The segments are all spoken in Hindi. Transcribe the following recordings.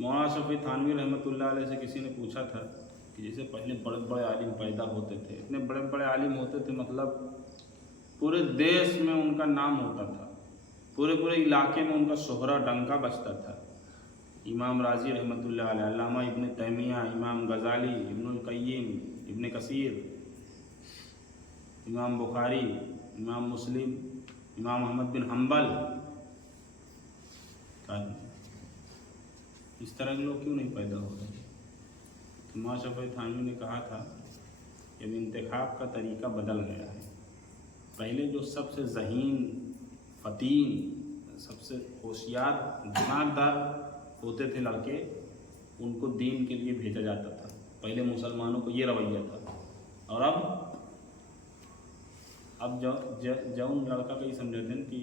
मौलाना शफी थानवी रहमतुल्लाह अलैह से किसी ने पूछा था कि जैसे पहले बड़े बड़े आलिम पैदा होते थे, इतने बड़े बड़े आलिम होते थे, मतलब पूरे देश में उनका नाम होता था, पूरे पूरे इलाके में उनका शोहरा डंका बजता था। इमाम राजी रहमतुल्लाह अलैह, अल्लामा इब्न तैमिया, इमाम गजाली, इब्नुल क़य्यिम, इब्न कसीर, इमाम बुखारी, इमाम मुस्लिम, इमाम अहमद बिन हम्बल, इस तरह के लोग क्यों नहीं पैदा हो रहे? तो मौलाना शफी थानवी ने कहा था कि अब इंतखाब का तरीका बदल गया है। पहले जो सबसे ज़हीन, फ़तीन, सबसे होशियार, दिमागदार होते थे लड़के, उनको दीन के लिए भेजा जाता था। पहले मुसलमानों को ये रवैया था। और अब जौन लड़का कहीं समझते हैं कि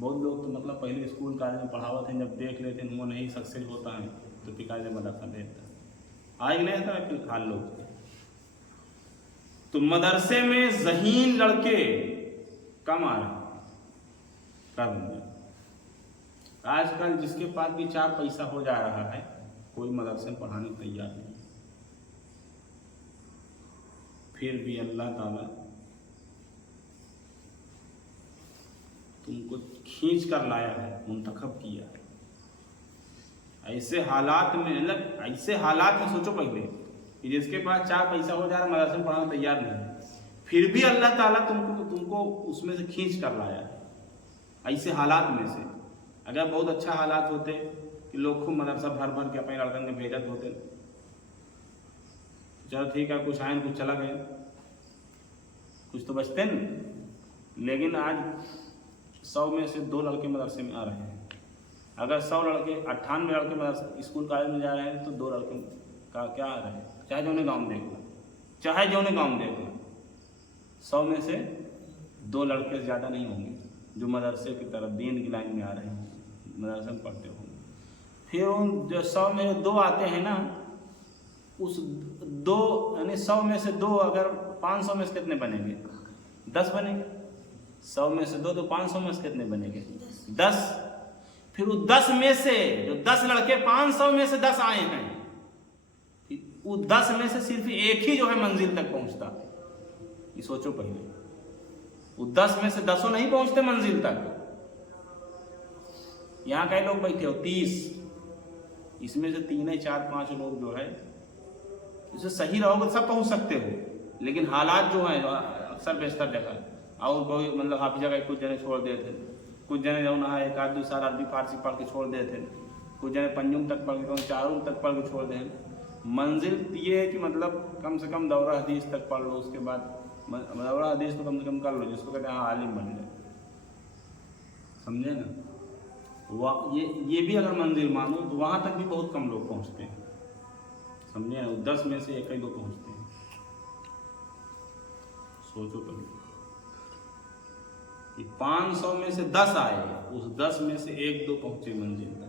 बहुत लोग तो मतलब पहले स्कूल कॉलेज में पढ़ावत हैं, जब देख लेते हैं वो नहीं सक्सेस होता है तो पिता से मदरसा भेजता है। आज नहीं था फिलहाल लोग, तो मदरसे में ज़हीन लड़के कम आ रहे हैं। आजकल जिसके पास भी 4 पैसा हो जा रहा है, कोई मदरसे में पढ़ाने को तैयार नहीं। फिर भी अल्लाह ताला तुमको खींच कर लाया है, मुंतखब किया है। ऐसे हालात में, मतलब ऐसे हालात में सोचो पहले कि जिसके पास 4 पैसा हो जा रहा है, मदरसे में पढ़ाने तैयार नहीं, फिर भी अल्लाह ताला तुमको उसमें से खींच कर लाया है। ऐसे हालात में से अगर बहुत अच्छा हालात होते कि लोग खूब मदरसा भर भर के अपने लड़कन में भेजत होते, चलो ठीक है, कुछ आए कुछ चला गए, कुछ तो बचते न। लेकिन आज 100 में से 2 लड़के मदरसे में आ रहे हैं। अगर 100 लड़के, 98 लड़के मदरसा स्कूल कॉलेज में जा रहे हैं, तो 2 लड़के का क्या आ रहे हैं? चाहे जो उन्हें गाँव में देख लो, चाहे जो उन्हें गाँव में देख लो, 100 में से 2 लड़के ज़्यादा नहीं होंगे जो मदरसे की तरफ दीन की लाइन में आ रहे हैं, मदरसे में पढ़ते होंगे। फिर उन जो 100 में 2 आते हैं ना, उस 2 यानी 100 में से 2, अगर 500 में से कितने बनेंगे? 10 बनेंगे। 100 में से 2 तो 500 में से कितने बनेंगे? 10। फिर वो 10 में से जो 10 लड़के 500 में से 10 आए हैं, वो 10 में से सिर्फ एक ही जो है मंजिल तक पहुंचता। ये सोचो पहले, वो 10 में से 10 नहीं पहुंचते मंजिल तक। यहाँ कई लोग बैठे हो 30, इसमें से 3 4 5 लोग जो है, इससे सही रहोगे सब पहुंच सकते हो। लेकिन हालात जो हैं अक्सर बेशतर जगह, और कोई मतलब हाफिज जगह कुछ जने छोड़ देते, कुछ जने जो ना 1 आध 2 साल अरबी फारसी पढ़ के छोड़ देते, कुछ जने पंजुम तक पढ़ के, 4 तक पढ़ के छोड़ दें। मंजिल ये है कि मतलब कम से कम दौरा हदीस तक पढ़ लो, उसके बाद दौरा हदीस तो कम से कम कर लो, जिसको कहते हैं हाँ आलिम बन जाए, समझे ना। ये भी अगर मंजिल मानो तो वहाँ तक भी बहुत कम लोग पहुँचते हैं, समझे ना। 10 में से 1 ही 2 पहुँचते हैं। सोचो पहले कि 500 में से 10 आए, उस 10 में से 1 2 पहुँचे मंजिल तक।